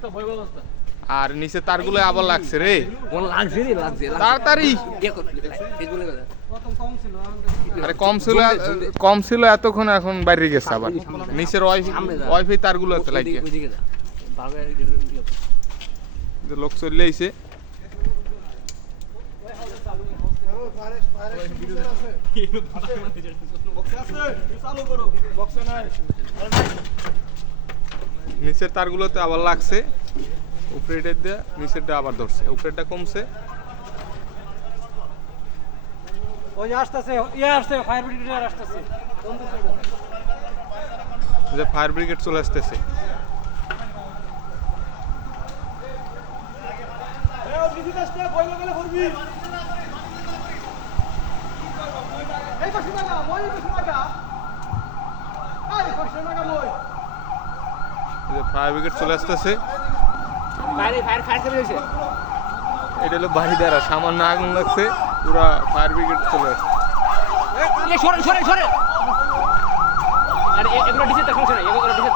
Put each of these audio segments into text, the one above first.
অবস্থা ভয়াবহ অবস্থা। আর নিচে তারগুলো আবার লাগছে রে। লাগছে রে লাগছে। তাড়াতাড়ি। কর, ফেসবুকে কথা। আরে কম ছিল কম ছিল এতক্ষণ এখন বাইরে গেছে আবার। নিচের ওয়াইফাই তারগুলো আছে লাগিয়ে ওইদিকে যা। ভালো করে লোক চলে আইছে। নিচের তারগুলোতে আবার লাগছে। উপরেটা দিয়ে নিচেরটা আবার ধরছে। উপরেরটা কমছে। ওই যে আসতেছে ইয়ে ফায়ার ব্রিগেড আসতেছে। যে ফায়ার ব্রিগেড চলে আসতেছে। এই যে ফায়ার ব্রিগেড চলে আসতেছে। এটা হলো বাড়ি দ্বারা সামান্য আগুন লাগছে পুরা ফায়ার ব্রিগেড চলে আসছে। এ সরে সরে সরে। আরে এ- এগুলো ডিসেট সমস্যা নেই এগুলো ডিসেট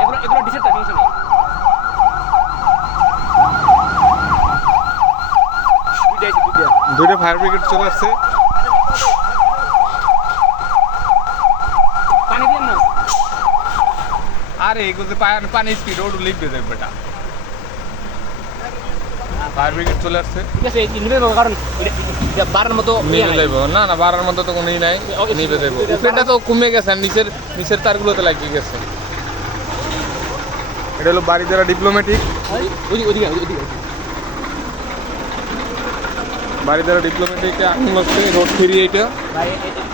এগুলো এগুলো ডিসেট সমস্যা নেই। দুইটা দুইটা। দুইটা ফায়ার ব্রিগেড চলে আসছে পানি দিয়ে না আরে এগুলো পানি পানি স্পিড ওটু লিখবে দেখ বেটা ফায়ার ব্রিগেড চলে আসছে ঠিক আছে নিবে কারণ এটা- এটা মতো ইয়ে নিভে না না বাড়ার মতো তো কোনো নাই ওকে, নিভে উপরেটা তো কমে গেছে আর নিচের নিচের তারগুলোতে লাগিয়ে গেছে এটা হলো বাড়ি দ্বারা ডিপ্লোম্যাটিক ওইদিকে ওইদিকে ওইদিকে বাড়ি দ্বারা ডিপ্লোম্যাটিক আগুন লাগছে রোড ফিরিয়ে এটা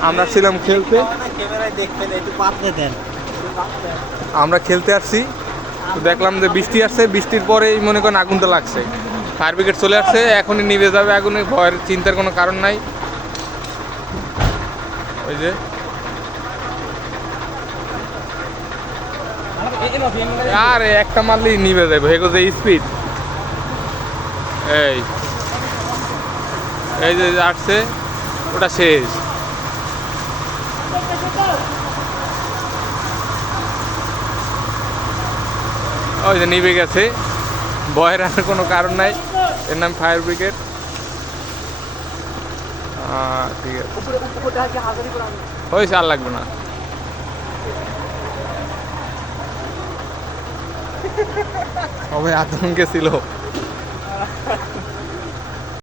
আমরা ছিলাম খেলতে ক্যামেরায় দেখবেন একটু পাতলে দেন আমরা খেলতে আসছি। দেখলাম যে বৃষ্টি আসছে, বৃষ্টির পরেই মনে করেন আগুনটা লাগছে। ফায়ার ব্রিগেড চলে আসছে, এখনই নিভে যাবে আগুনে, ভয়ের চিন্তার কোনো কারণ নাই। ওই যে। আরে, একটা মারলেই নিভে যাবে হেগো যে স্পিড এই। এই যে আসছে, ওটা শেষ। ওই যে নিভে গেছে। ভয়ের আর কোনো কারণ নাই। এর নাম ফায়ার ব্রিগেড। ঠিক আছে। হয়েছে আর লাগবে না। সবাই আতঙ্কে ছিল।